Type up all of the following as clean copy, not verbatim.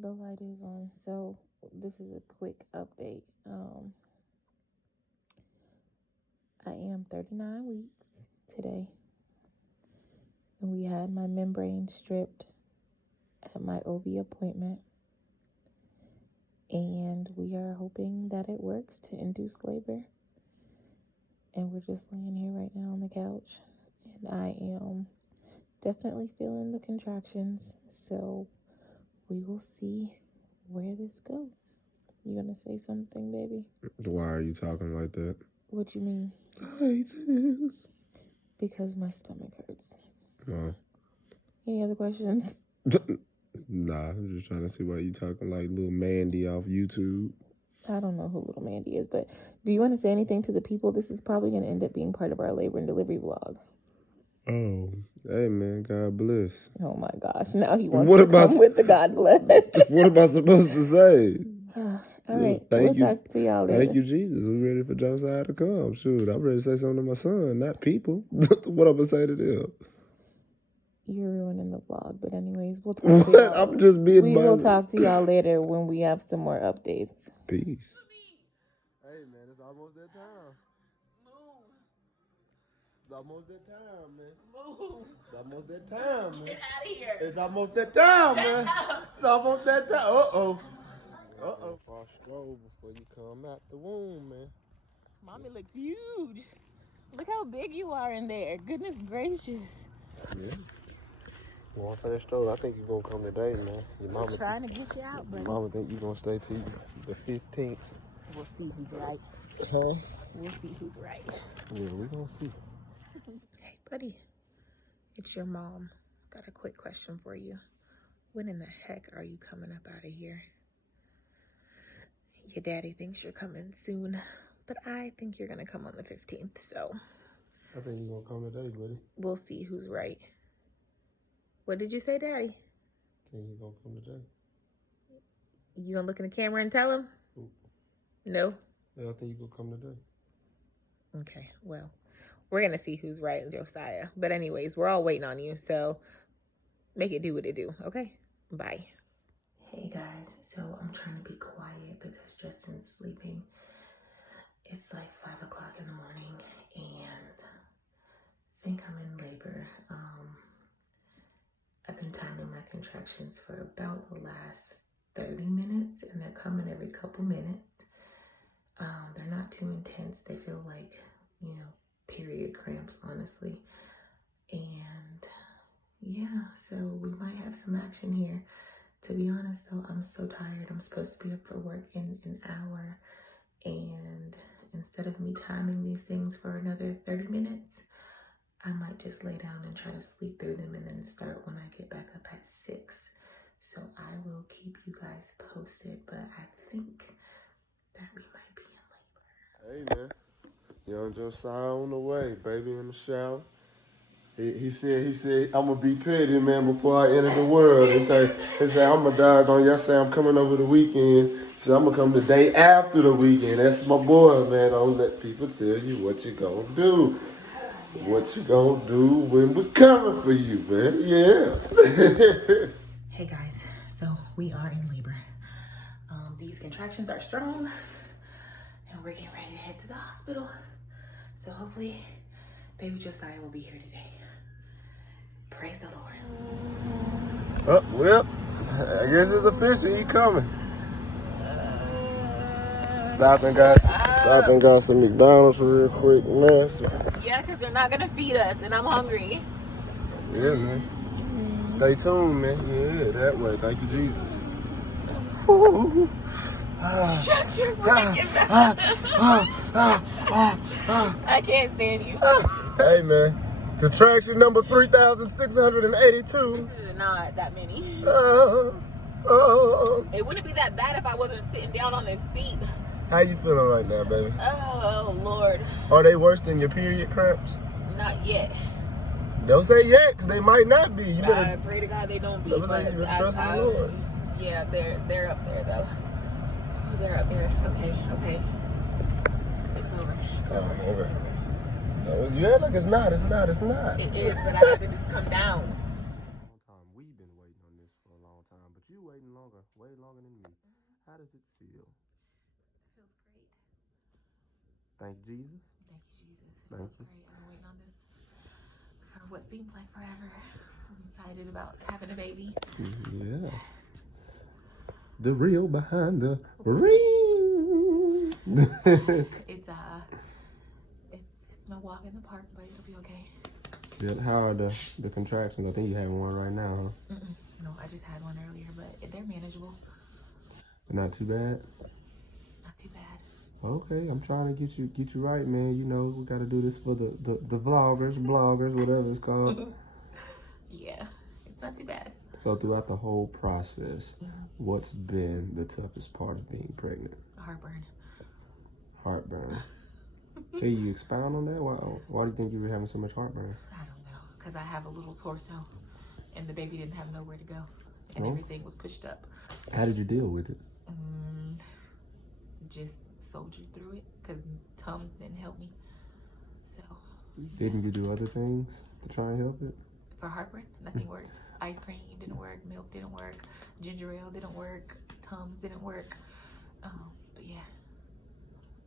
the light is on. So this is a quick update. I am 39 weeks today, and we had my membrane stripped at my OB appointment, and we are hoping that it works to induce labor. And we're just laying here right now on the couch, and I am definitely feeling the contractions, so we will see where this goes. You gonna say something, baby? Why are you talking like that? What you mean? I hate this. Because my stomach hurts. No. Any other questions? Nah, I'm just trying to see why you talking like little Mandy off YouTube. I don't know who little Mandy is, but do you want to say anything to the people? This is probably going to end up being part of our labor and delivery vlog. Oh, hey man, God bless. Oh my gosh, now he wants to come with the God bless. What am I supposed to say? All right, we'll talk to y'all later. Thank you, Jesus. We're ready for Josiah to come. Shoot, I'm ready to say something to my son, not people. What I'm going to say to them? You're ruining the vlog, but anyways, we'll talk to y'all. I'm just being We will talk to y'all later when we have some more updates. Peace. Hey, man, it's almost that time. Move. It's almost that time, man. Move. It's almost that time, man. Get out of here. It's almost that time, man. It's almost that time. Uh-oh. Far stroll before you come out the womb, man. Mommy looks huge. Look how big you are in there. Goodness gracious. Yeah. You want to take that stroll? I think you're going to come today, man. Your mama trying to get you out, buddy. Your mama think you're going to stay till the 15th. We'll see who's right. Huh? We'll see who's right. Yeah, we're going to see. Hey, buddy. It's your mom. Got a quick question for you. When in the heck are you coming up out of here? Your daddy thinks you're coming soon, but I think you're going to come on the 15th, so. I think you're going to come today, buddy. We'll see who's right. What did you say, Daddy? I think you're going to come today. You going to look in the camera and tell him? Ooh. No? Yeah, I think you're going to come today. Okay, well, we're going to see who's right, Josiah. But anyways, we're all waiting on you, so make it do what it do, okay? Bye. Hey guys, so I'm trying to be quiet because Justin's sleeping. It's like 5 o'clock in the morning and I think I'm in labor. I've been timing my contractions for about the last 30 minutes and they're coming every couple minutes. They're not too intense. They feel like, period cramps, honestly. And yeah, so we might have some action here. To be honest though, I'm so tired. I'm supposed to be up for work in an hour. And instead of me timing these things for another 30 minutes, I might just lay down and try to sleep through them and then start when I get back up at 6. So I will keep you guys posted, but I think that we might be in labor. Hey, man. Young Josiah on the way, baby in the shower. He said, I'm going to be petty, man, before I enter the world. He say, I'm a dog on yesterday. I'm coming over the weekend. He said, I'm going to come the day after the weekend. That's my boy, man. Don't let people tell you what you going to do. What you going to do when we're coming for you, man. Yeah. Hey, guys. So we are in labor. These contractions are strong. And we're getting ready to head to the hospital. So hopefully, baby Josiah will be here today. Praise the Lord. Oh, well, I guess it's official. He coming. Stop and got some McDonald's real quick, man. Yeah, because they're not going to feed us, and I'm hungry. Yeah, man. Stay tuned, man. Yeah, that way. Thank you, Jesus. Shut your freaking mouth. I can't stand you. Hey, man. Contraction number 3,682. This is not that many. It wouldn't be that bad if I wasn't sitting down on this seat. How you feeling right now, baby? Oh, Lord. Are they worse than your period cramps? Not yet. Don't say yet, because they might not be. You better, I pray to God they don't be. but trust the Lord. Yeah, they're up there, though. They're up there. Okay. It's over. Okay. Yeah, look, it's not. It is, but I have to just come down. We've been waiting on this for a long time, but you waiting longer, way longer than me. How does it feel? It feels great. Thank Jesus. Thank you, Jesus. It feels great. I've been waiting on this for what seems like forever. I'm excited about having a baby. Yeah. The real behind the ring. It's no walk in the park, but it'll be okay. Yeah, how are the contractions? I think you have one right now, huh? No, I just had one earlier, but they're manageable. Not too bad. Not too bad. Okay, I'm trying to get you right, man. You know, we got to do this for the vloggers, bloggers, whatever it's called. Yeah, it's not too bad. So throughout the whole process, what's been the toughest part of being pregnant? Heartburn. Heartburn. Can you expound on that? Why do you think you were having so much heartburn? I don't know, because I have a little torso, and the baby didn't have nowhere to go, and everything was pushed up. How did you deal with it? Just soldiered through it, because Tums didn't help me. So. Didn't you do other things to try and help it? For heartburn, nothing worked. Ice cream didn't work, milk didn't work, ginger ale didn't work, Tums didn't work. But yeah,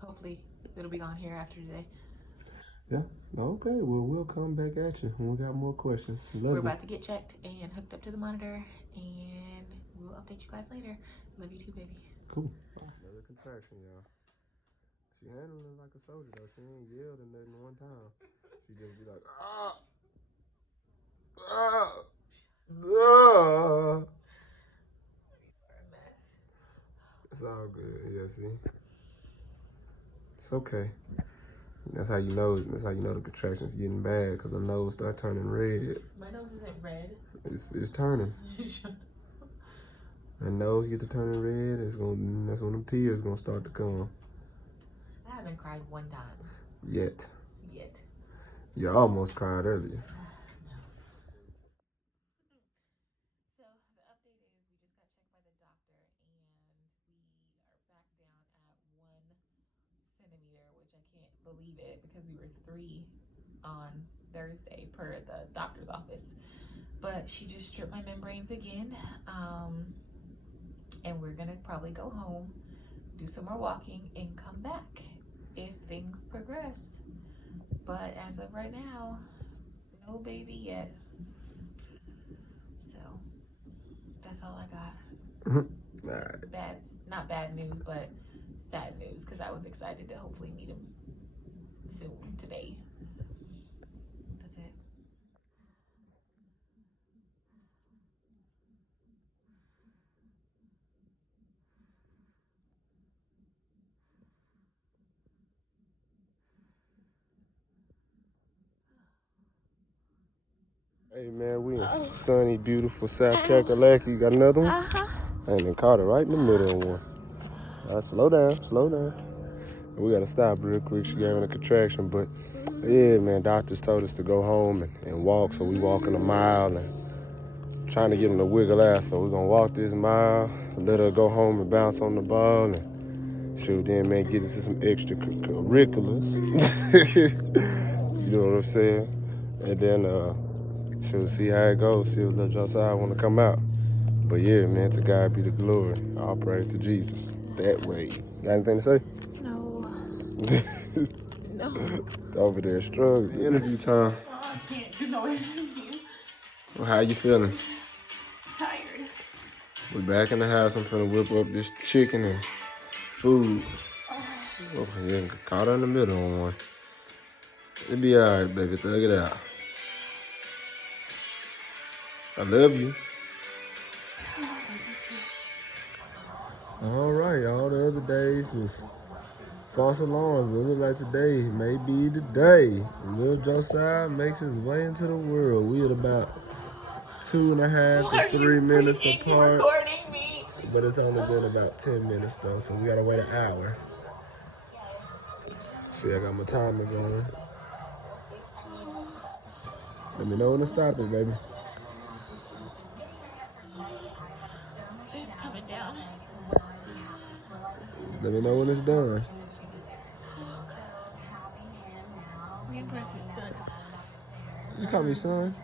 hopefully it'll be gone here after today. Yeah. Okay. Well, we'll come back at you when we got more questions. We're about to get checked and hooked up to the monitor, and we'll update you guys later. Love you too, baby. Cool. Another contraction, y'all. She handled it like a soldier, though. She ain't yelled or nothing one time. She just be like, ah, ah, ah. It's all good. Yeah, see? It's okay. That's how you know. That's how you know the contraction's getting bad, because her nose start turning red. My nose isn't red. It's turning. Her nose get to turning red. That's when them tears gonna start to come. I haven't cried one time. Yet. Yet. You almost cried earlier. No. So the update is we just got checked by the doctor, and we are back down at 1 centimeter, which I can't believe it, because we were 3 on Thursday per the doctor's office. But she just stripped my membranes again, and we're gonna probably go home, do some more walking, and come back if things progress. But as of right now, no baby yet. So that's all I got. Right. Not bad news, but sad news, because I was excited to hopefully meet him soon today. That's it. Hey man, we in sunny, beautiful South Kakalaki. You got another one? I ain't caught it right in the middle of one. All right, slow down. We gotta stop real quick. She having a contraction, but yeah, man, doctors told us to go home and walk, so we walking a mile and trying to get them to wiggle out. So we're gonna walk this mile, let her go home and bounce on the ball, and shoot, then man, get into some extracurriculars. You know what I'm saying? And then she'll see how it goes. See if little Josiah want to come out. But yeah, man, to God be the glory. All praise to Jesus. That way. Got anything to say? No. No. Over there struggling. Interview time. Oh, I can't do no interview. Well, how you feeling? Tired. We back in the house. I'm finna whip up this chicken and food. Oh, yeah, caught her in the middle on one. It'll be alright, baby. Thug it out. I love you. All right, all the other days was false alarms. It look like today may be the day little Josiah makes his way into the world. We at about 2.5 to 3 minutes apart. But it's only been about 10 minutes though, so we gotta wait an hour. See, I got my timer going. Let me know when to stop it, baby. It's coming down. Let me know when it's done. You can press it, son. You call me son?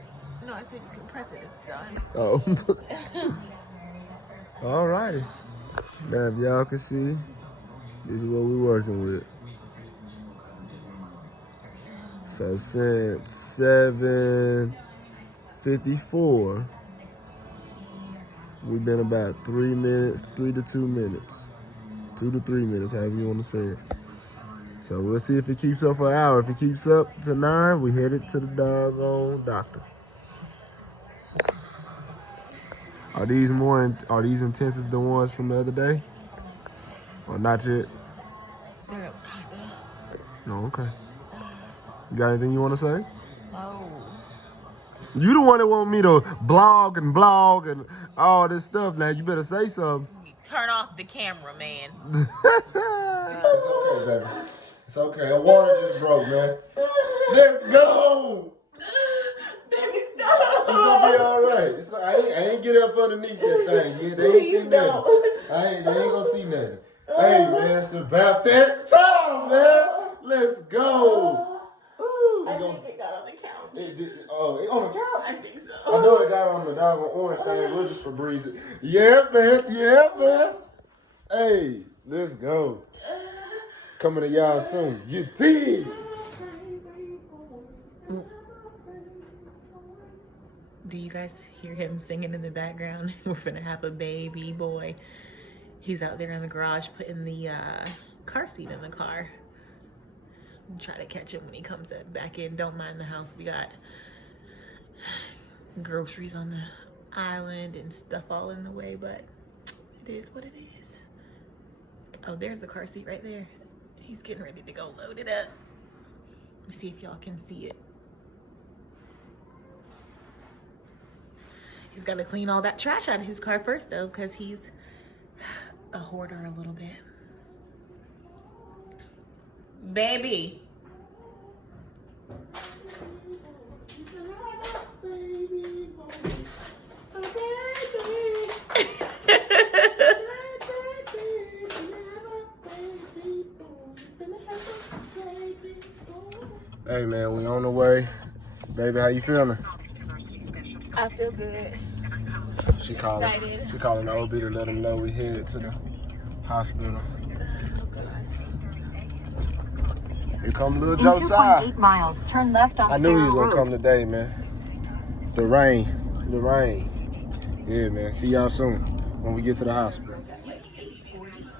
No, I said you can press it. It's done. Oh. Alrighty. Now, if y'all can see, this is what we're working with. So since 7:54, we've been about 3 minutes, 3 to 2 minutes, 2 to 3 minutes, however you want to say it. So we'll see if it keeps up for an hour. If it keeps up to 9, we headed to the doggone doctor. Are these intense as the ones from the other day? Or not yet? No, okay. You got anything you want to say? No. You the one that want me to blog and all this stuff. Now you better say something. Turn off the camera, man. It's okay, baby. It's okay. A water just broke, man. Let's go. Baby, stop. It's gonna be all right. I ain't get up underneath that thing yet. They ain't see nothing. They ain't gonna see nothing. Hey, man, it's about that time, man. Let's go. I think it got on the couch. It on the couch? I think so. I know it got on the doggone orange thing. We'll just Febreze it. Yeah, man. Yeah, man. Hey, let's go. Coming to y'all soon. You did. Do you guys hear him singing in the background? We're gonna have a baby boy. He's out there in the garage putting the car seat in the car. We'll try to catch him when he comes back in. Don't mind the house. We got groceries on the island and stuff all in the way, but it is what it is. Oh, there's the car seat right there. He's getting ready to go load it up. Let me see if y'all can see it. He's got to clean all that trash out of his car first, though, because he's a hoarder a little bit. Baby. Hey, man, we on the way. Baby, how you feeling? I feel good. She calling the OB to let him know we headed to the hospital. Here come little Josiah. 2.8 miles, turn left on I knew he was gonna Road. come today, man. The rain. Yeah, man. See y'all soon when we get to the hospital. Like 8:40.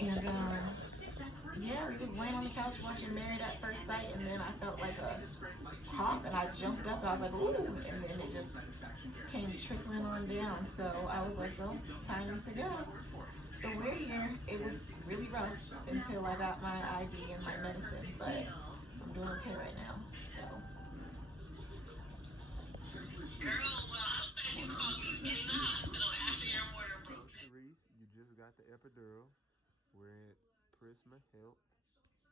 And yeah, we was laying on the couch watching Married at First Sight, and then I felt like a pop, and I jumped up, and I was like, ooh, and then it just came trickling on down. So I was like, well, it's time to go. So we're here. It was really rough until I got my IV and my medicine, but I'm doing okay right now. So. You just got the epidural. We're at Prisma Health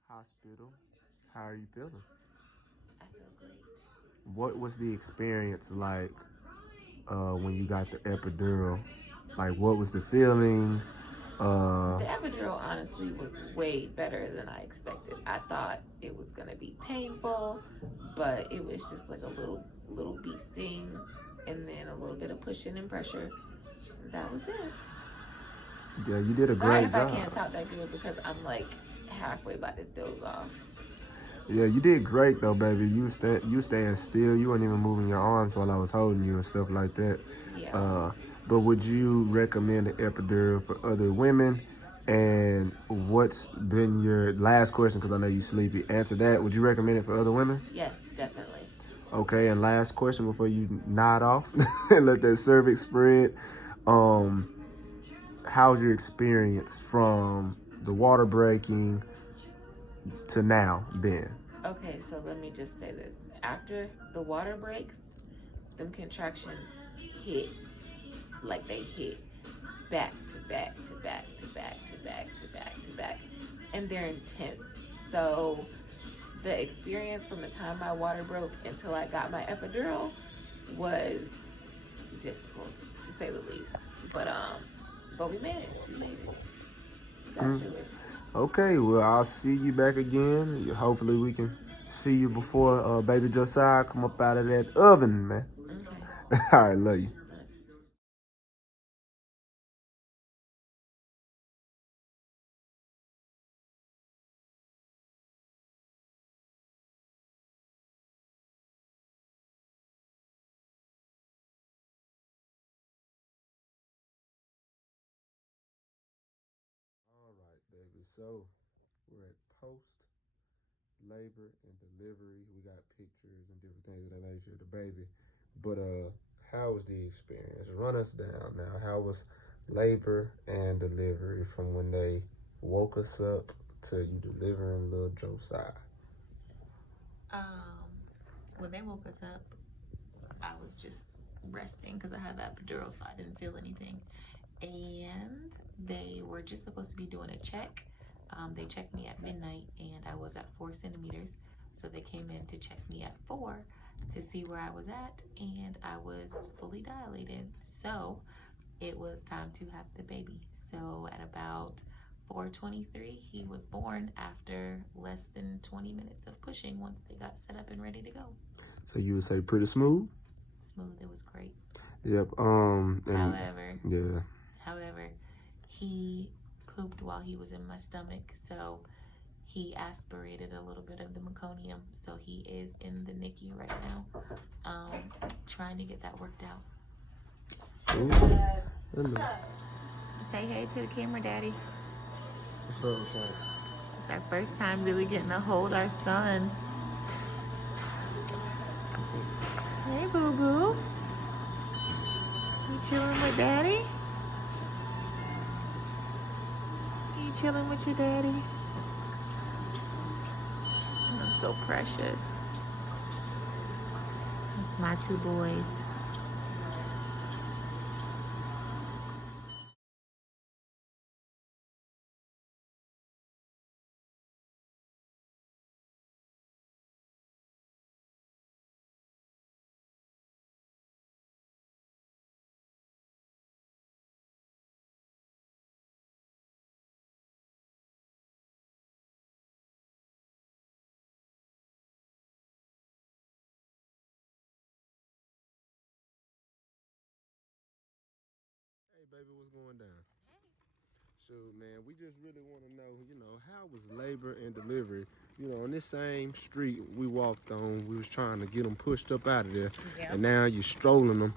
Hospital. How are you feeling? I feel great. What was the experience like when you got the epidural? Like, what was the feeling? The epidural honestly was way better than I expected. I thought it was gonna be painful, but it was just like a little bee sting and then a little bit of pushing and pressure. That was it. Yeah, you did a Sorry great if job. I can't talk that good because I'm like halfway about to doze off. Yeah, you did great though, baby. You staying still. You weren't even moving your arms while I was holding you and stuff like that. Yeah. But would you recommend the epidural for other women? And what's been your last question? Because I know you sleepy. Answer that. Would you recommend it for other women? Yes, definitely. Okay. And last question before you nod off and let that cervix spread. How's your experience from the water breaking to now been? Okay, so let me just say this. After the water breaks, them contractions hit. Like they hit back to back to back to back to back to back to back. And they're intense. So the experience from the time my water broke until I got my epidural was difficult, to say the least. But we managed. We made it. Got through it. Okay, well, I'll see you back again. Hopefully we can see you before baby Josiah come up out of that oven, man. Okay. All right, love you. So we're at post labor and delivery. We got pictures and different things of that nature of the baby. But how was the experience? Run us down now. How was labor and delivery from when they woke us up to you delivering little Josiah? When they woke us up, I was just resting because I had that epidural, so I didn't feel anything. And they were just supposed to be doing a check. They checked me at midnight and I was at 4 centimeters. So they came in to check me at 4 to see where I was at, and I was fully dilated. So it was time to have the baby. So at about 4:23, he was born after less than 20 minutes of pushing once they got set up and ready to go. So you would say pretty smooth? Smooth, it was great. Yep. However, he pooped while he was in my stomach, so he aspirated a little bit of the meconium. So he is in the NICU right now, trying to get that worked out. Say hey to the camera, Daddy. What's up? What's up? It's our first time really getting to hold our son. Hey, boo boo. You chilling with Daddy? You chilling with your daddy? I'm so precious. It's my 2 boys. Hey, baby, what's going down? So, man, we just really want to know, how was labor and delivery? On this same street we walked on, we was trying to get them pushed up out of there. Yeah. And now you're strolling them,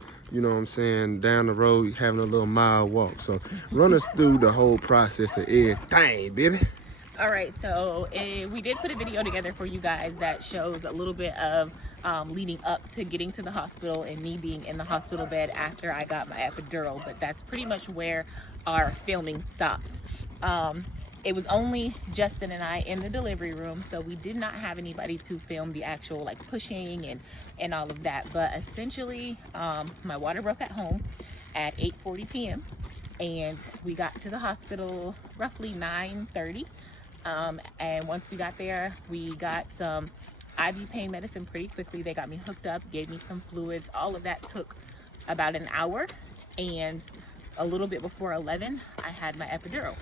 down the road, having a little mile walk. So run us through the whole process of everything, baby. All right, so we did put a video together for you guys that shows a little bit of leading up to getting to the hospital and me being in the hospital bed after I got my epidural, but that's pretty much where our filming stops. It was only Justin and I in the delivery room, so we did not have anybody to film the actual pushing and all of that. But essentially, my water broke at home at 8:40 p.m. and we got to the hospital roughly 9:30. And once we got there, we got some IV pain medicine pretty quickly. They got me hooked up, gave me some fluids. All of that took about an hour, and a little bit before 11, I had my epidural.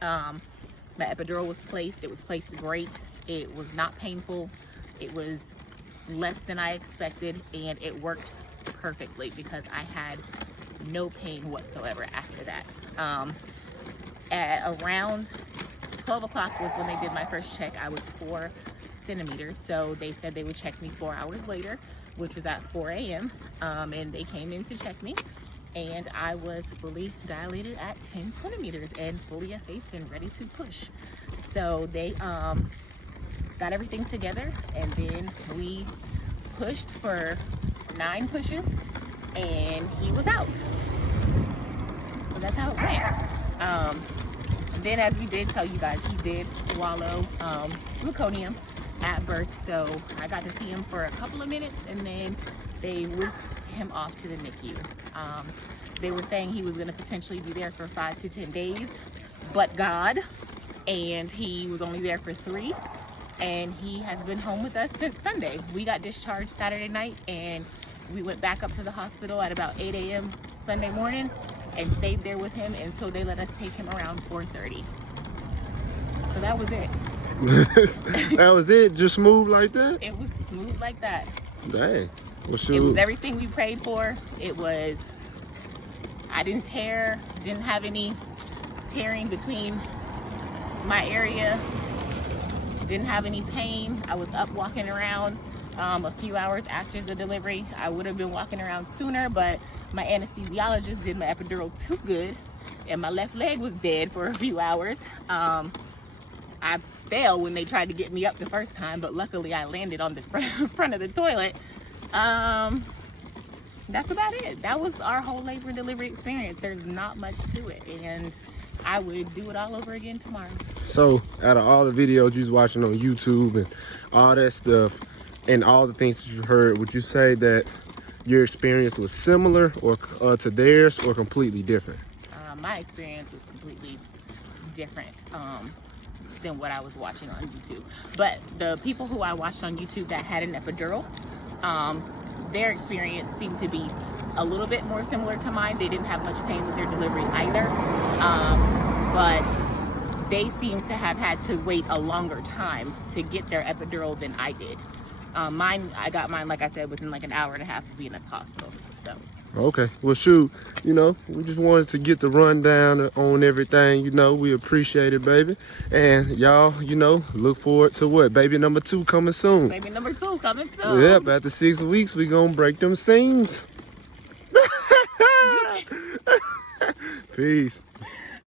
My epidural was placed. It was placed great. It was not painful. It was less than I expected, and it worked perfectly because I had no pain whatsoever after that. At around 12 o'clock was when they did my first check. I was 4 centimeters, so they said they would check me 4 hours later, which was at 4 a.m. And they came in to check me, and I was fully dilated at 10 centimeters and fully effaced and ready to push. So they got everything together, and then we pushed for 9 pushes, and he was out. So that's how it went. And then, as we did tell you guys, he did swallow meconium at birth, so I got to see him for a couple of minutes, and then they whisked him off to the NICU. They were saying he was going to potentially be there for 5 to 10 days, but God, and he was only there for 3, and he has been home with us since Sunday. We got discharged Saturday night, and we went back up to the hospital at about 8 a.m. Sunday morning and stayed there with him until they let us take him around 4:30. So that was it. That was it? Just smooth like that? It was smooth like that. Dang. Well, it was everything we prayed for. I didn't tear, didn't have any tearing between my area, didn't have any pain. I was up walking around a few hours after the delivery. I would have been walking around sooner, but my anesthesiologist did my epidural too good, and my left leg was dead for a few hours. I fell when they tried to get me up the first time, but luckily I landed on the front of the toilet. That's about it. That was our whole labor and delivery experience. There's not much to it, and I would do it all over again tomorrow. So, out of all the videos you was watching on YouTube and all that stuff, and all the things that you heard, would you say that your experience was similar or to theirs, or completely different? My experience was completely different than what I was watching on YouTube. But the people who I watched on YouTube that had an epidural, their experience seemed to be a little bit more similar to mine. They didn't have much pain with their delivery either, but they seem to have had to wait a longer time to get their epidural than I did. I got mine, like I said, within like an hour and a half of being at the hospital. So. Okay, well shoot, you know, we just wanted to get the rundown on everything, you know, we appreciate it, baby. And y'all, you know, look forward to what? Baby number 2 coming soon. Baby number 2 coming soon. Yep, after 6 weeks, we gonna break them seams. Peace.